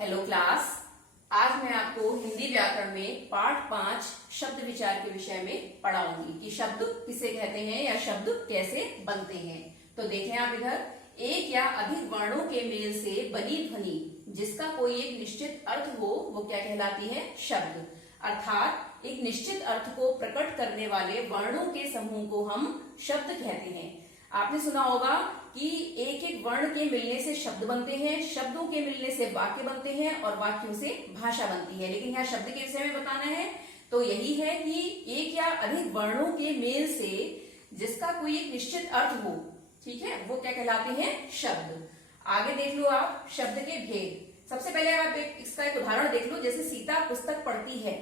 Hello class. आज मैं आपको हिंदी व्याकरण में पाठ 5 शब्द विचार के विषय में पढ़ाऊंगी कि शब्द किसे कहते हैं या शब्द कैसे बनते हैं। तो देखें आप इधर, एक या अधिक वर्णों के मेल से बनी ध्वनि जिसका कोई एक निश्चित अर्थ हो वो क्या कहलाती है? शब्द। अर्थात एक निश्चित अर्थ को प्रकट करने वाले वर्णों के समूह को हम शब्द कहते हैं। आपने सुना होगा कि एक एक वर्ण के मिलने से शब्द बनते हैं, शब्दों के मिलने से वाक्य बनते हैं और वाक्यों से भाषा बनती है। लेकिन यहाँ शब्द के विषय में बताना है तो यही है कि एक या अधिक वर्णों के मेल से जिसका कोई एक निश्चित अर्थ हो, ठीक है, वो क्या कहलाते हैं? शब्द। आगे देख लो आप शब्द के भेद। सबसे पहले आप इसका एक उदाहरण देख लो। जैसे सीता पुस्तक पढ़ती है,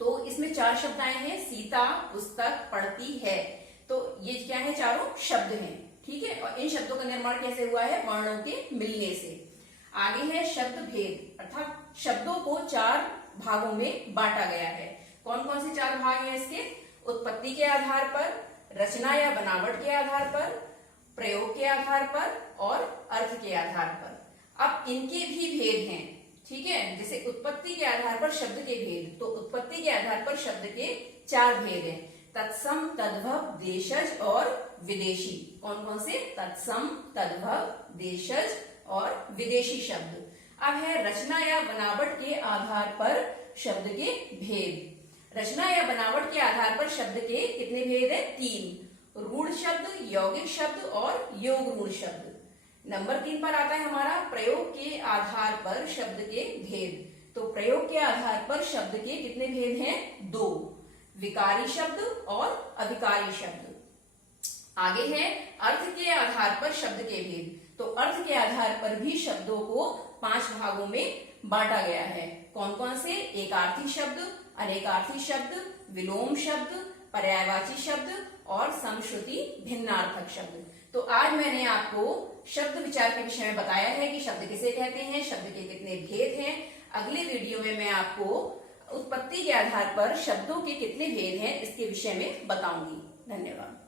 तो इसमें 4 शब्द आए हैं। सीता पुस्तक पढ़ती है, तो ये क्या है? चारों शब्द हैं, ठीक है। और इन शब्दों का निर्माण कैसे हुआ है? वर्णों के मिलने से। आगे है शब्द भेद, अर्थात शब्दों को 4 भागों में बांटा गया है। कौन कौन से 4 भाग हैं इसके? उत्पत्ति के आधार पर, रचना या बनावट के आधार पर, प्रयोग के आधार पर और अर्थ के आधार पर। अब इनके भी भेद हैं, ठीक है। जैसे उत्पत्ति के आधार पर शब्द के भेद, तो उत्पत्ति के आधार पर शब्द के 4 भेद हैं। तत्सम, तद्भव, देशज और विदेशी। कौन कौन से? तत्सम, तद्भव, देशज और विदेशी शब्द। अब है रचना या बनावट के आधार पर शब्द के भेद। रचना या बनावट के आधार पर शब्द के कितने भेद हैं? 3। रूढ़ शब्द, यौगिक शब्द और योग रूढ़ शब्द। नंबर 3 पर आता है हमारा प्रयोग के आधार पर शब्द के भेद। तो प्रयोग के आधार पर शब्द के कितने भेद हैं? 2। विकारी शब्द और अविकारी शब्द। आगे है अर्थ के आधार पर शब्द के भेद। तो अर्थ के आधार पर भी शब्दों को 5 भागों में बांटा गया है। कौन कौन से? एकार्थी शब्द, अनेकार्थी शब्द, विलोम शब्द, पर्यायवाची शब्द और समश्रुति भिन्नार्थक शब्द। तो आज मैंने आपको शब्द विचार के विषय में बताया है कि शब्द किसे कहते हैं, शब्द के कितने भेद हैं। अगले वीडियो में मैं आपको उत्पत्ति के आधार पर शब्दों के कितने भेद हैं इसके विषय में बताऊंगी। धन्यवाद।